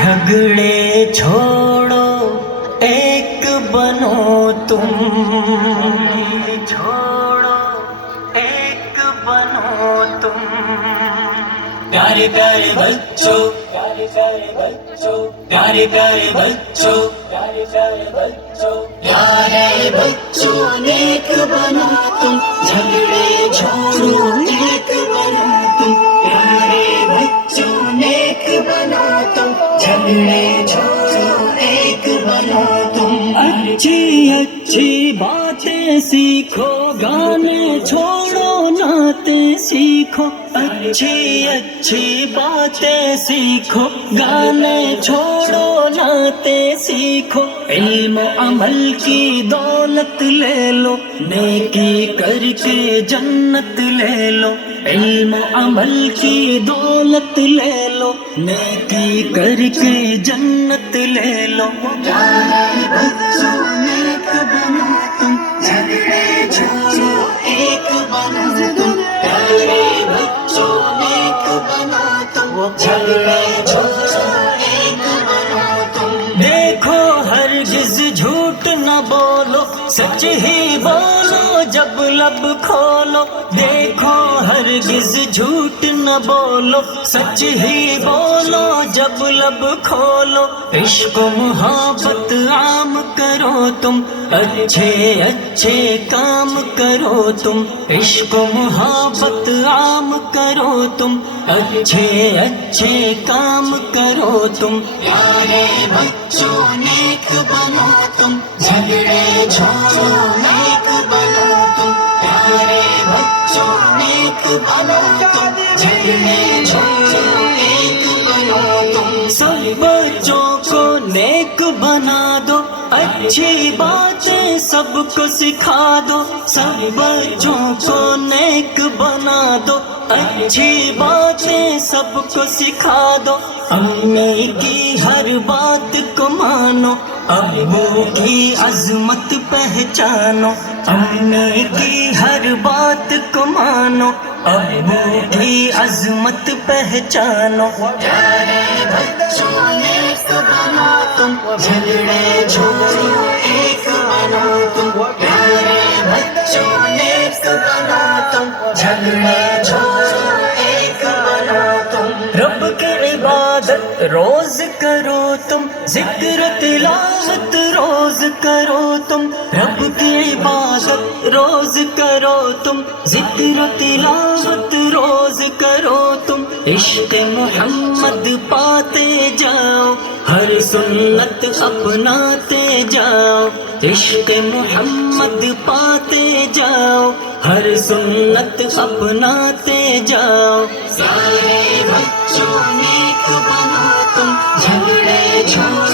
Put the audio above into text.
جھگڑے چھوڑو ایک بنو تم، چھوڑو ایک بنو تم، پیارے پیارے بچوں، پیارے پیارے بچوں، پیارے پیارے بچوں، پیارے پیارے بچوں، پیارے بچوں نیک بنو تم، جھگڑے چھوڑو ایک بنو تم، پیارے بچوں نیک بنو تم، جھگڑے چھوڑو ایک بنو تم، اچھی اچھی باتیں سیکھو، گانے چھوڑو نعتیں سیکھو، اچھی اچھی باتیں سیکھو، گانے چھوڑو نعتیں سیکھو، علم و عمل کی دولت لے لو، نیکی کر کے جنت لے لو، علم و عمل کی دولت لے لو، نیکی کر کے جنت لے لو، پیارے بچوں نیک بنو تم، جھگڑے چھوڑو ایک بنو تم، پیارے بچوں نیک بنو تم، جھگڑے چھوڑو ایک بنو تم، دیکھو ہرگز جھوٹ نہ بولو، سچ ہی بولو جب لب کھولو، دیکھو ہرگز جھوٹ نہ بولو، سچ ہی بولو جب لب کھولو، عشق و محبت عام کرو تم، اچھے اچھے کام کرو تم، عشق و محبت عام کرو تم، اچھے اچھے کام کرو تم، پیارے بچوں نیک بنو تم، جھگڑے چھوڑو نیک بنو تم، پیارے بچوں نیک بنو تم، جھگڑے چھوڑو ایک بنو تم، سب بچوں کو نیک بنا دو، اچھی باتیں سب کو سکھا دو، سب بچوں کو نیک بنا دو، اچھی باتیں سب کو سکھا دو، امی کی ہر بات کو مانو، ابو کی عظمت پہچانو، امی کی ہر بات کو مانو، ابو کی عظمت پہچانو، پیارے بچوں نیک بنو تم، جھگڑے چھوڑو ایک بنو تم، پیارے بچوں نیک بنو تم، جھگڑے چھوڑو ایک بنو تم، رب کی عبادت روز کرو تم، ذکر تلاوت روز کرو تم، رب کی عبادت روز کرو تم، ذکر تلاوت روز کرو تم، عشق محمد پاتے جاؤ، ہر سنت اپناتے جاؤ، عشق محمد پاتے جاؤ، ہر سنت اپناتے جاؤ، سارے بچوں نیک بنو تم، جھگڑے چھوڑو